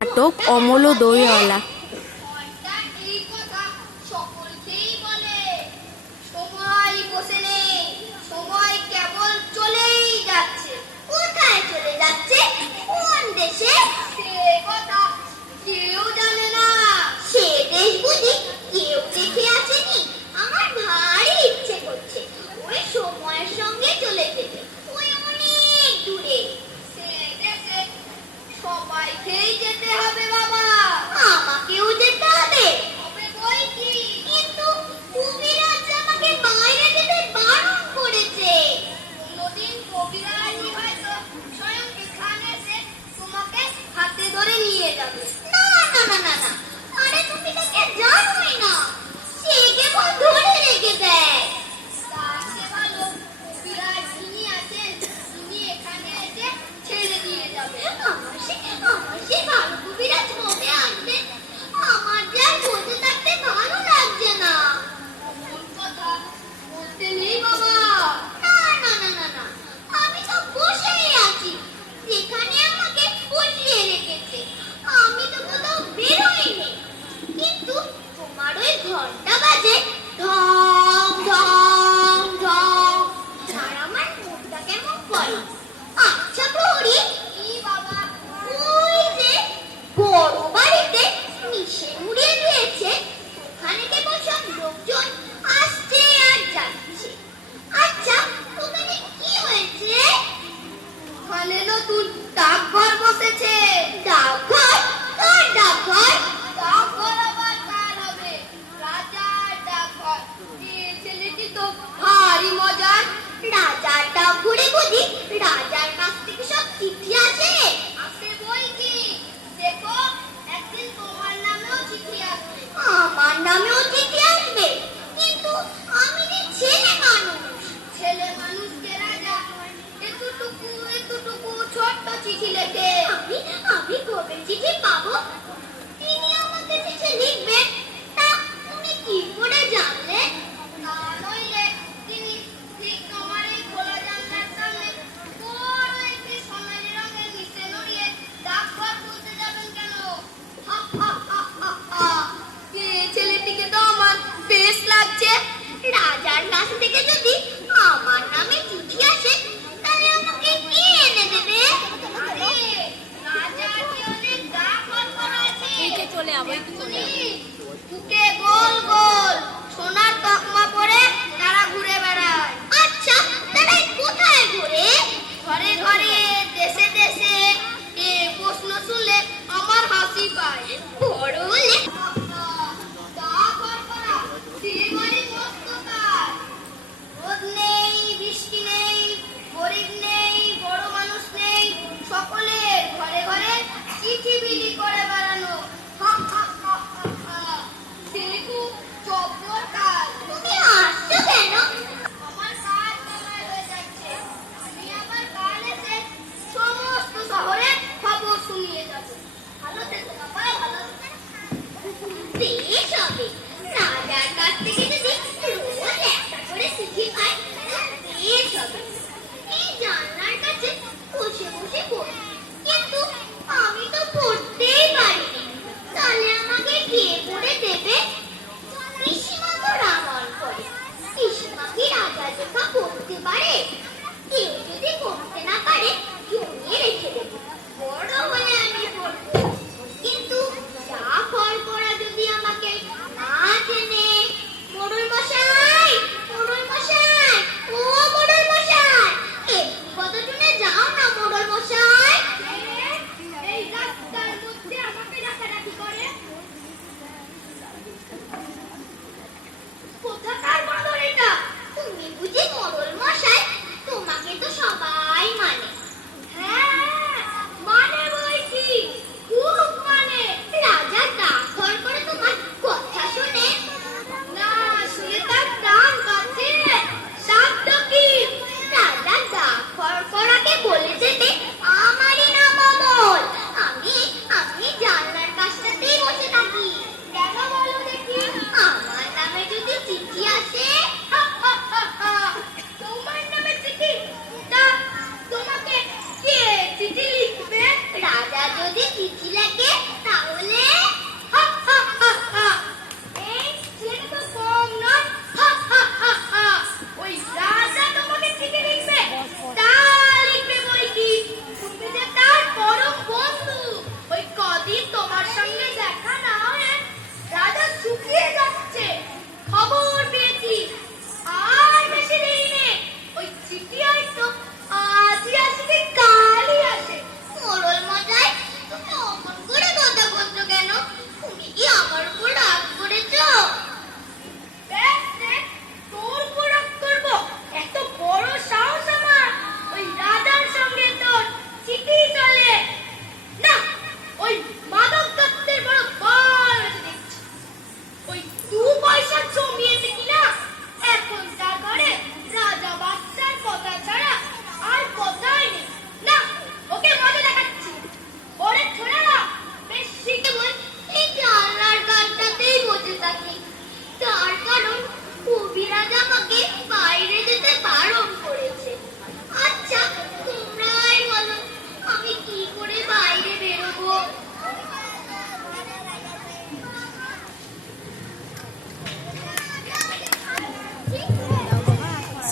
নাটক অমল ও দইওয়ালা।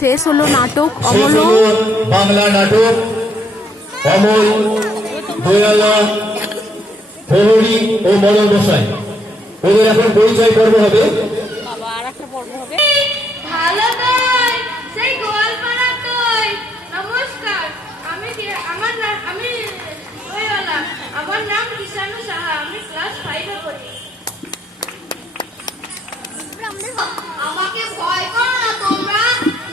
শেষ হলো নাটক শেষ অমল হলো বাংলা নাটক অমল, দয়ালা, প্রহরী ও মলয় মশাই। ওদের এখন পরিচয় পর্ব হবে। ভালো নয়, সেই গোয়ালপাড়া নয়। নমস্কার, আমি দইওয়ালা। আমার নাম কিষাণু সাহা। আমি ক্লাস 5 এ পড়ি। আমাকে ভয় করো না তোমরা।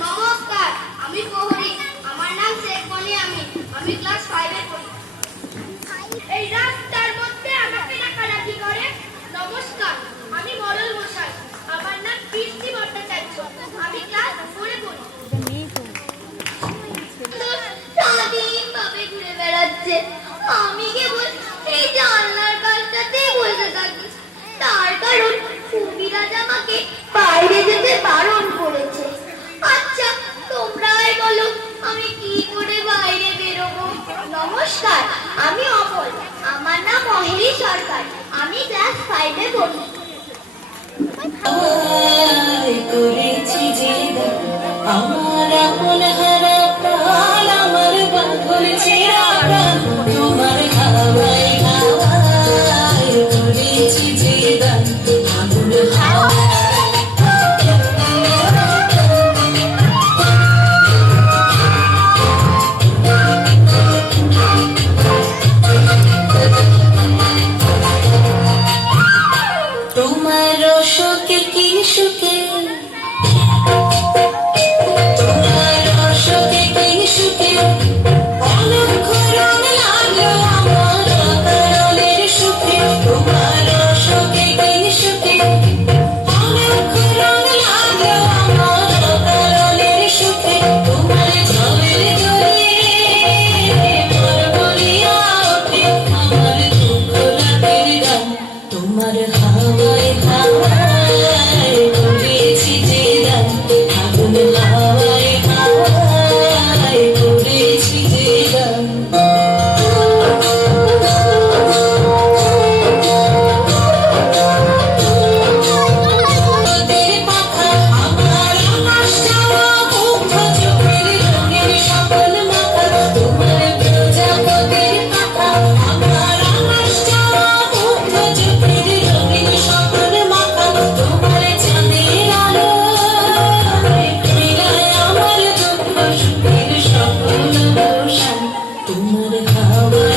নমস্কার, আমি প্রহরী। আমার নাম শেখ মনি। আমি ক্লাস 5 এ পড়ি। এই রাস্তার মধ্যে আমাকে ডাকাডাকি করে। নমস্কার, আমি মরল মশাই। আমার নাম কৃষ্টি ভট্টাচার্য। আমি ক্লাস 4 এ পড়ি। সারাদিন ভাবে ঘুরে বেড়াচ্ছে। আমি কেবল এই জানলার কাছটাতেই বসে থাকি। তার কারণ কবিরাজ আমাকে বাইরে যেতে বারণ করেছে। আচ্ছা, তোমরাই বলো আমি কি করে বাইরে বেরোবো? নমস্কার, আমি অমল। আমার নাম মহেরি সরকার। আমি ক্লাস 5 এ পড়ি। করেছি যে আমার আপন হারা প্রাণ, আমার বাঁধন ছেঁড়া প্রাণ, তোমার হাওয়ায় হাওয়ায় করেছি যে দান, আগুন হাওয়ায়। তোমার রসকে কি সুখে, তোমার রসকে কি সুখে, অলক্ষ রং লাগলো আমার অকারণের সুখে। তোমার রসকে কি সুখে, অলক্ষ রং লাগলো আমার অকারণের সুখে। তোমার ঝড়ের জলে মোর বলিয়া ওঠে আমার দুঃখ রাতের গান। তোমার হাওয়ায় হাওয়ায় করেছি যে দান, আগুন হাওয়ায় হাওয়ায় করেছি যে দান। তোদের পাখা আমার আকাশ যাওয়া, মুগ্ধ চোখের রঙের সকল মাখা। তোমার প্রজাপতির পাখা আমার আকাশ যাওয়া, মুগ্ধ চোখের রঙের সকল মাখা। তোমার চাঁদের আলো মিলায় আমার দুঃখ সুখের সকল অবসান। তোমার হাওয়ায়